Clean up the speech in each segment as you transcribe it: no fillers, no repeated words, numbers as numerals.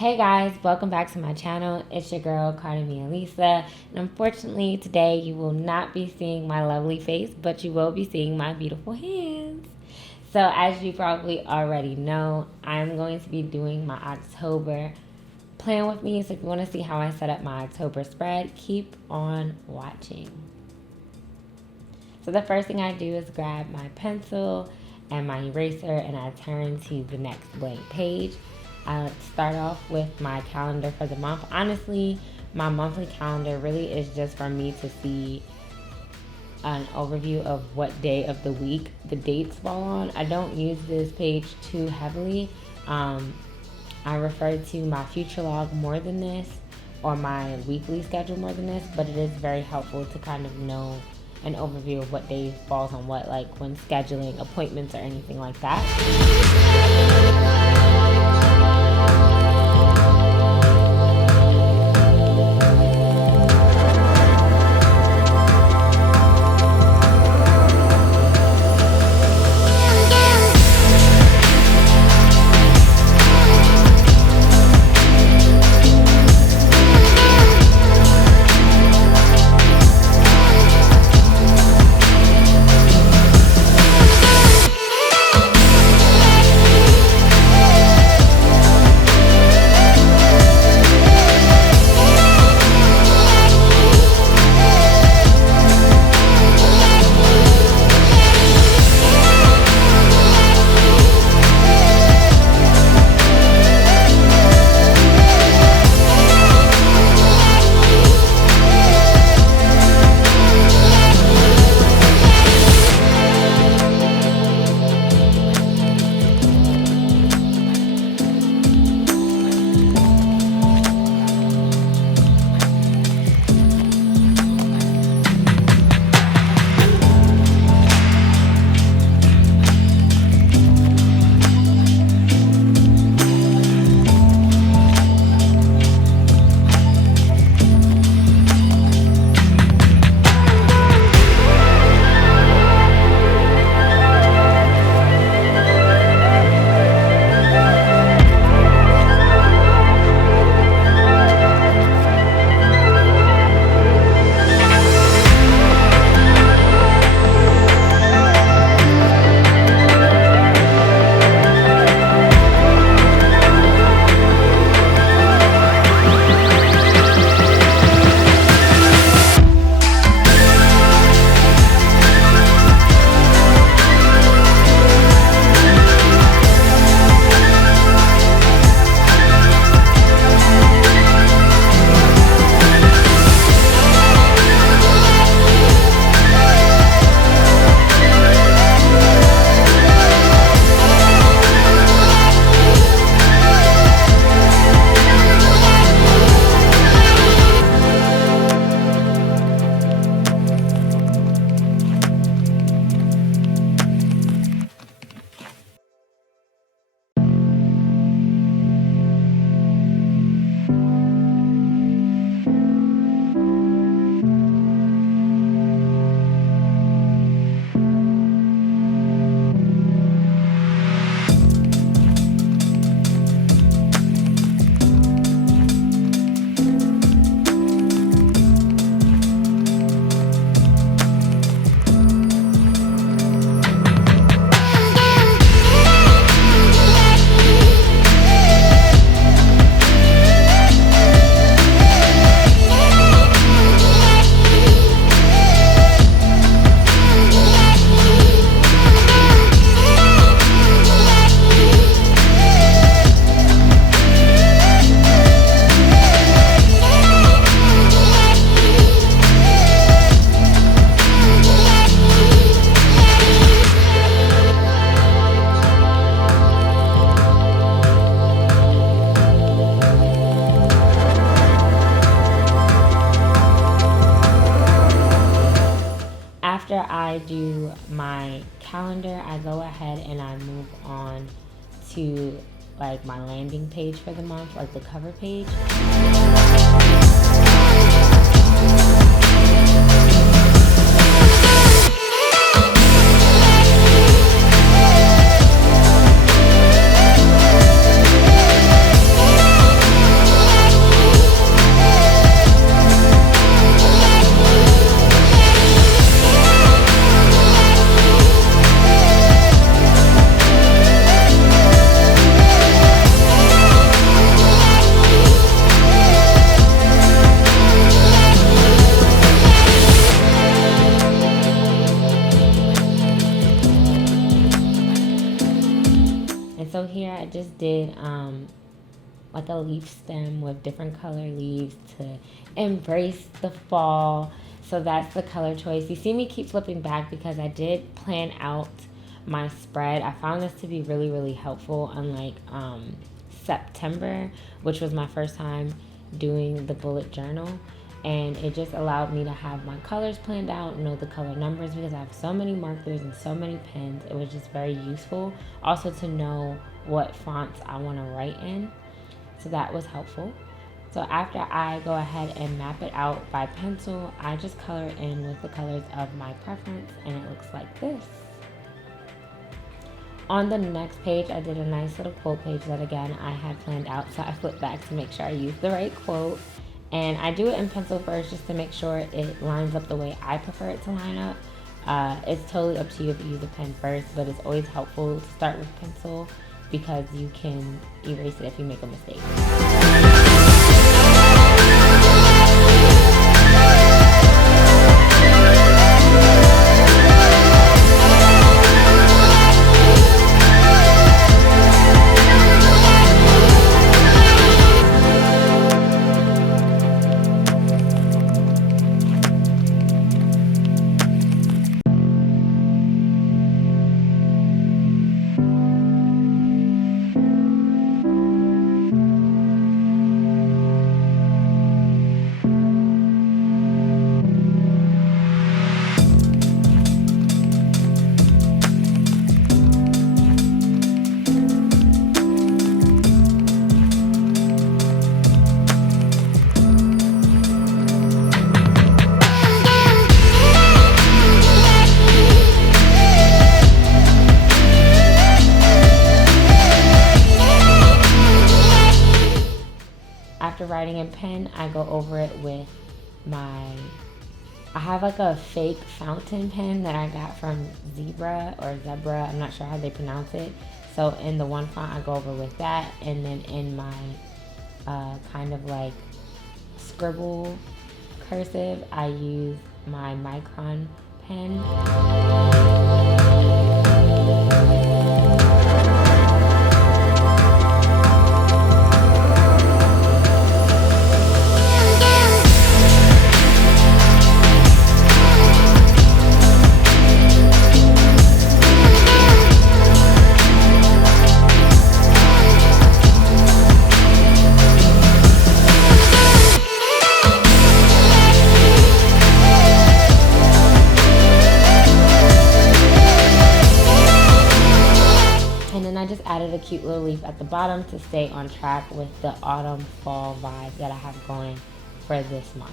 Hey guys, welcome back to my channel. It's your girl CartaMiaLisa, and unfortunately today you will not be seeing my lovely face, but you will be seeing my beautiful hands. So as you probably already know, I'm going to be doing my October plan with me. So if you want to see how I set up my October spread, keep on watching. So the first thing I do is grab my pencil and my eraser and I turn to the next blank page. I start off with my calendar for the month. Honestly, my monthly calendar really is just for me to see an overview of what day of the week the dates fall on. I don't use this page too heavily. I refer to my future log more than this, or my weekly schedule more than this, but it is very helpful to kind of know an overview of what day falls on what, like when scheduling appointments or anything like that. After I do my calendar, I go ahead and I move on to like my landing page for the month, like the cover page. just did like a leaf stem with different color leaves to embrace the fall. So that's the color choice. You see me keep flipping back because I did plan out my spread. I found this to be really, really helpful, unlike September, which was my first time doing the bullet journal. And it just allowed me to have my colors planned out, know the color numbers, because I have so many markers and so many pens. It was just very useful. Also to know what fonts I want to write in. So that was helpful. So after I go ahead and map it out by pencil, I just color in with the colors of my preference, and it looks like this. On the next page, I did a nice little quote page that, again, I had planned out, so I flipped back to make sure I used the right quote. And I do it in pencil first just to make sure it lines up the way I prefer it to line up. It's totally up to you if you use a pen first, but it's always helpful to start with pencil because you can erase it if you make a mistake. After writing in pen, I go over it with I have like a fake fountain pen that I got from Zebra, I'm not sure how they pronounce it. So in the one font, I go over with that, and then in my kind of like scribble cursive, I use my Micron pen. I just added a cute little leaf at the bottom to stay on track with the autumn fall vibe that I have going for this month.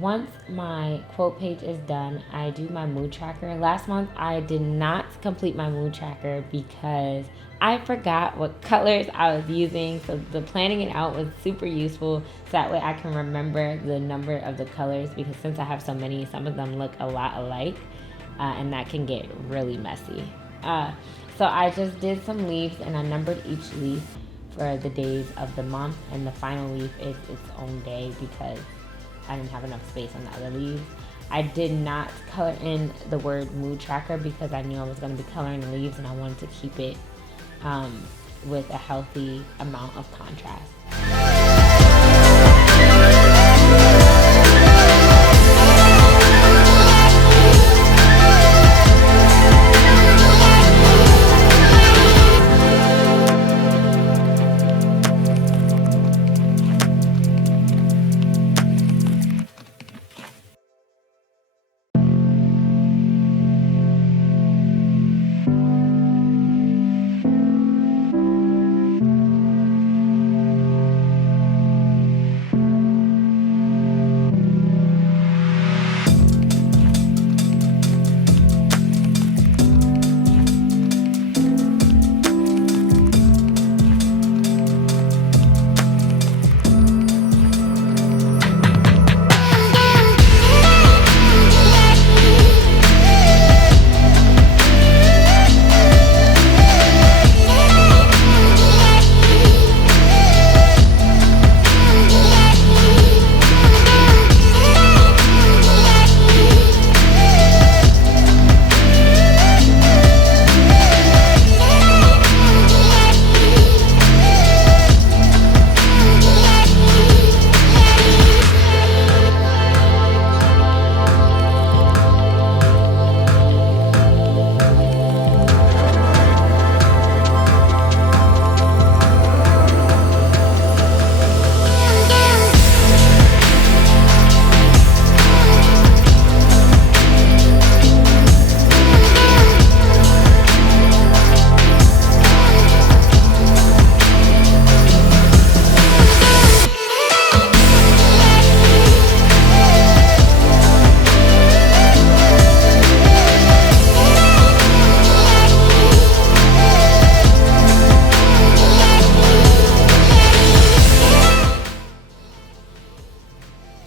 Once my quote page is done, I do my mood tracker. Last month, I did not complete my mood tracker because I forgot what colors I was using. So the planning it out was super useful. So that way I can remember the number of the colors, because since I have so many, some of them look a lot alike, and that can get really messy. So I just did some leaves, and I numbered each leaf for the days of the month, and the final leaf is its own day because I didn't have enough space on the other leaves. I did not color in the word mood tracker because I knew I was going to be coloring the leaves, and I wanted to keep it with a healthy amount of contrast.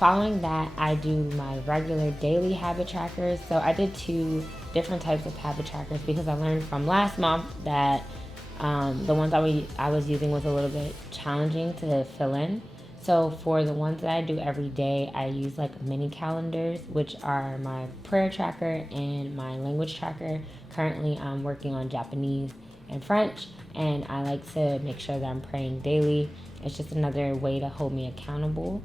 following that, I do my regular daily habit trackers. So I did 2 different types of habit trackers because I learned from last month that the ones I was using was a little bit challenging to fill in. So for the ones that I do every day, I use like mini calendars, which are my prayer tracker and my language tracker. Currently, I'm working on Japanese and French, and I like to make sure that I'm praying daily. It's just another way to hold me accountable.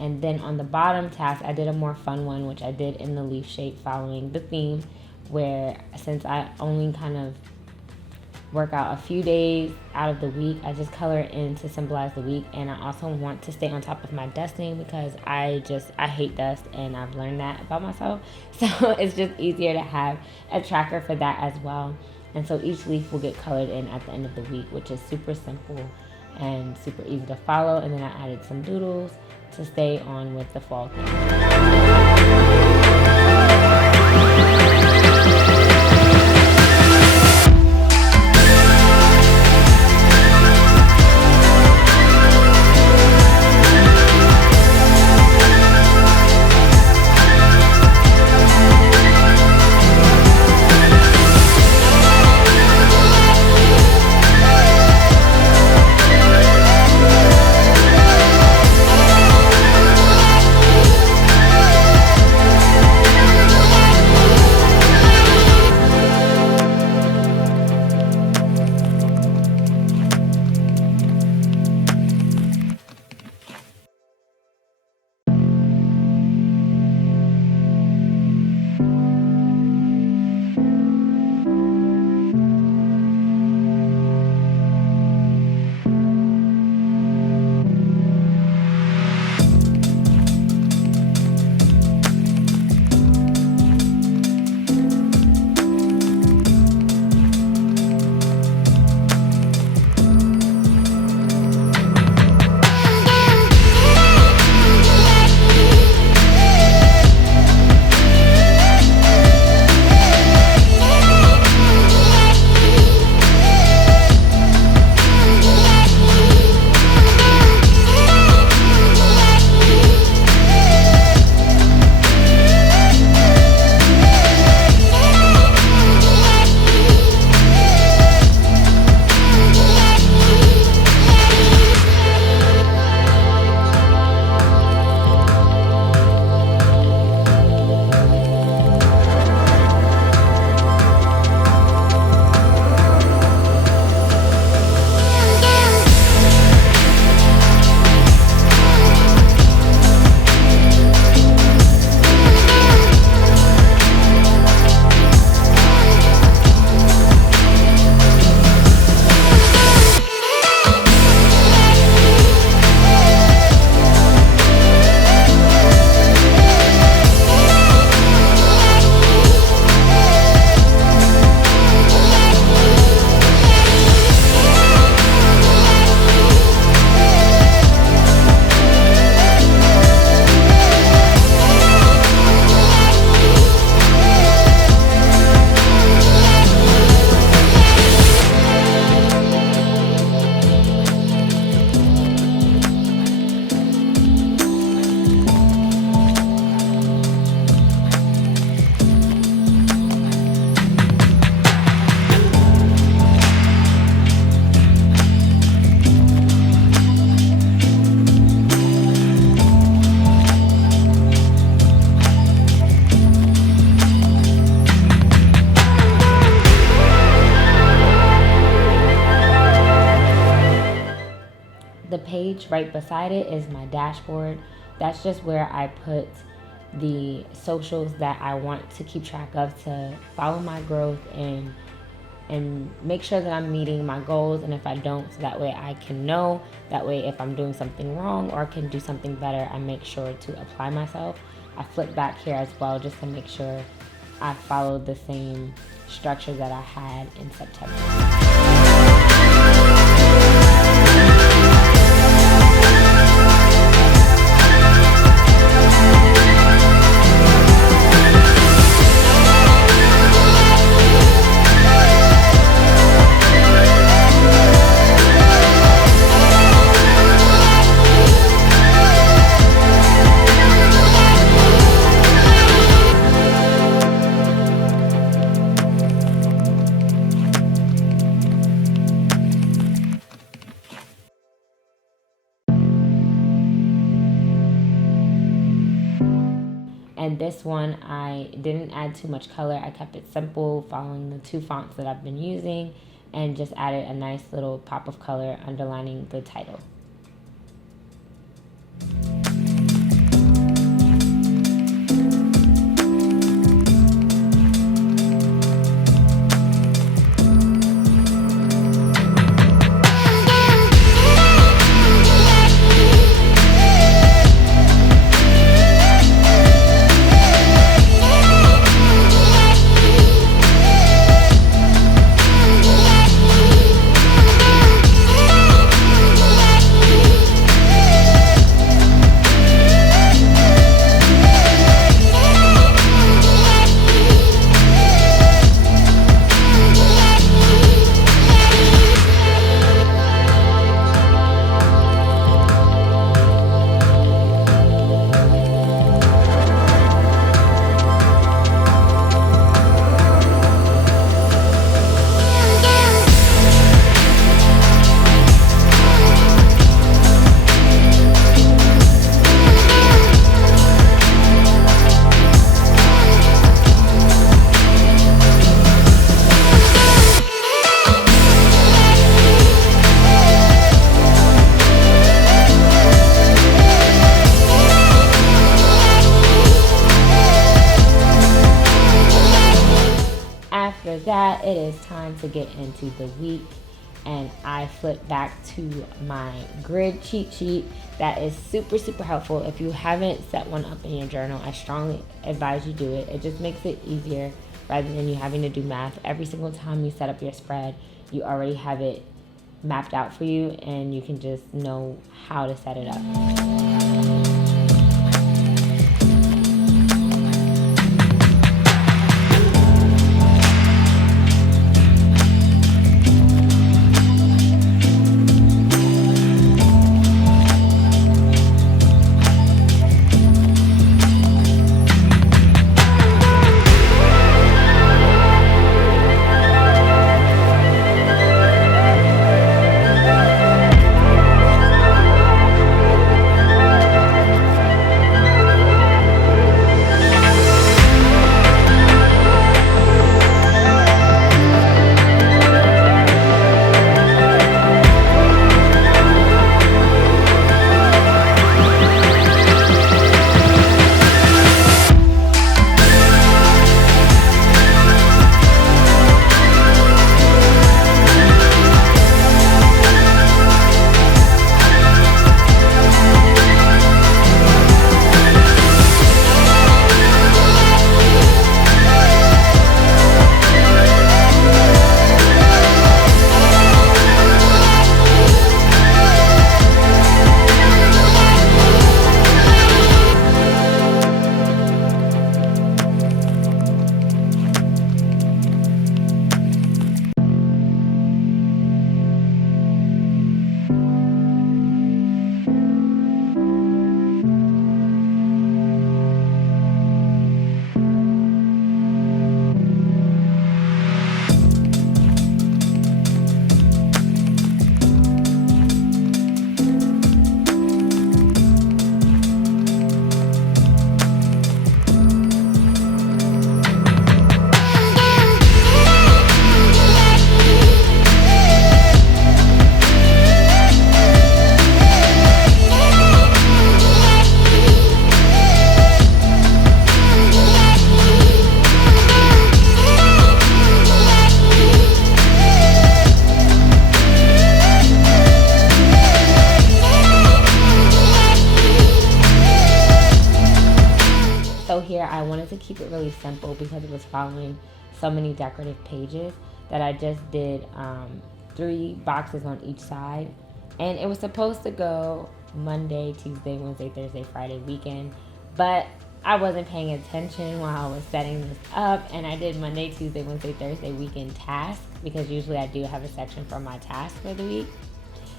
And then on the bottom task, I did a more fun one, which I did in the leaf shape following the theme, where since I only kind of work out a few days out of the week, I just color it in to symbolize the week. And I also want to stay on top of my dusting because I hate dust, and I've learned that about myself. So it's just easier to have a tracker for that as well. And so each leaf will get colored in at the end of the week, which is super simple and super easy to follow. And then I added some doodles to stay on with the fall theme. The page right beside it is my dashboard. That's just where I put the socials that I want to keep track of to follow my growth and make sure that I'm meeting my goals, and if I don't, so that way I can know. That way if I'm doing something wrong or can do something better, I make sure to apply myself. I flip back here as well just to make sure I followed the same structure that I had in September. And this one, I didn't add too much color. I kept it simple, following the 2 fonts that I've been using, and just added a nice little pop of color underlining the title. After that, it is time to get into the week, and I flip back to my grid cheat sheet. That is super helpful. If you haven't set one up in your journal, I strongly advise you do it. It just makes it easier rather than you having to do math. Every single time you set up your spread, you already have it mapped out for you, and you can just know how to set it up. So here I wanted to keep it really simple because it was following so many decorative pages that I just did 3 boxes on each side. And it was supposed to go Monday, Tuesday, Wednesday, Thursday, Friday, weekend. But I wasn't paying attention while I was setting this up, and I did Monday, Tuesday, Wednesday, Thursday, weekend tasks, because usually I do have a section for my tasks for the week.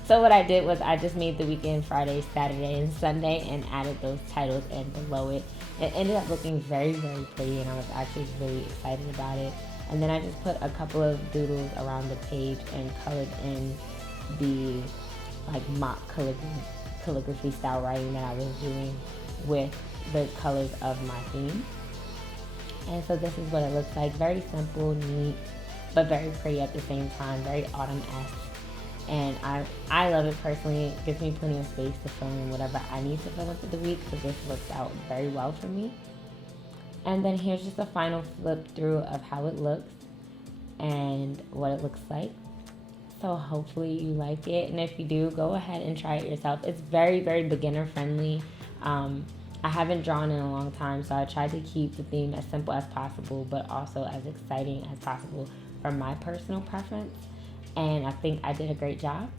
So what I did was I just made the weekend Friday, Saturday, and Sunday and added those titles in below it. It ended up looking very, very pretty, and I was actually really excited about it. And then I just put a couple of doodles around the page and colored in the like mock calligraphy style writing that I was doing. with the colors of my theme. And so this is what it looks like. Very simple, neat, but very pretty at the same time. Very autumn-esque. And I love it personally. It gives me plenty of space to fill in whatever I need to fill in for the week. So this works out very well for me. And then here's just a final flip through of how it looks and what it looks like. So hopefully you like it. And if you do, go ahead and try it yourself. It's very, very beginner friendly. I haven't drawn in a long time, so I tried to keep the theme as simple as possible, but also as exciting as possible for my personal preference. And I think I did a great job.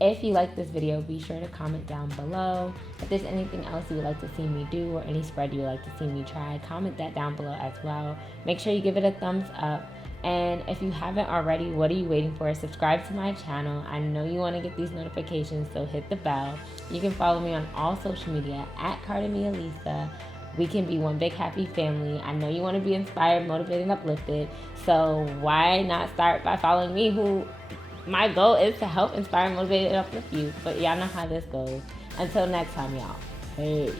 If you like this video, be sure to comment down below. If there's anything else you would like to see me do or any spread you would like to see me try, comment that down below as well. Make sure you give it a thumbs up. And if you haven't already, what are you waiting for? Subscribe to my channel. I know you want to get these notifications, so hit the bell. You can follow me on all social media at CartaMiaLisa. We can be one big happy family. I know you want to be inspired, motivated, and uplifted. So why not start by following me, who my goal is to help inspire, motivate, and uplift you. But y'all know how this goes. Until next time, y'all. Peace.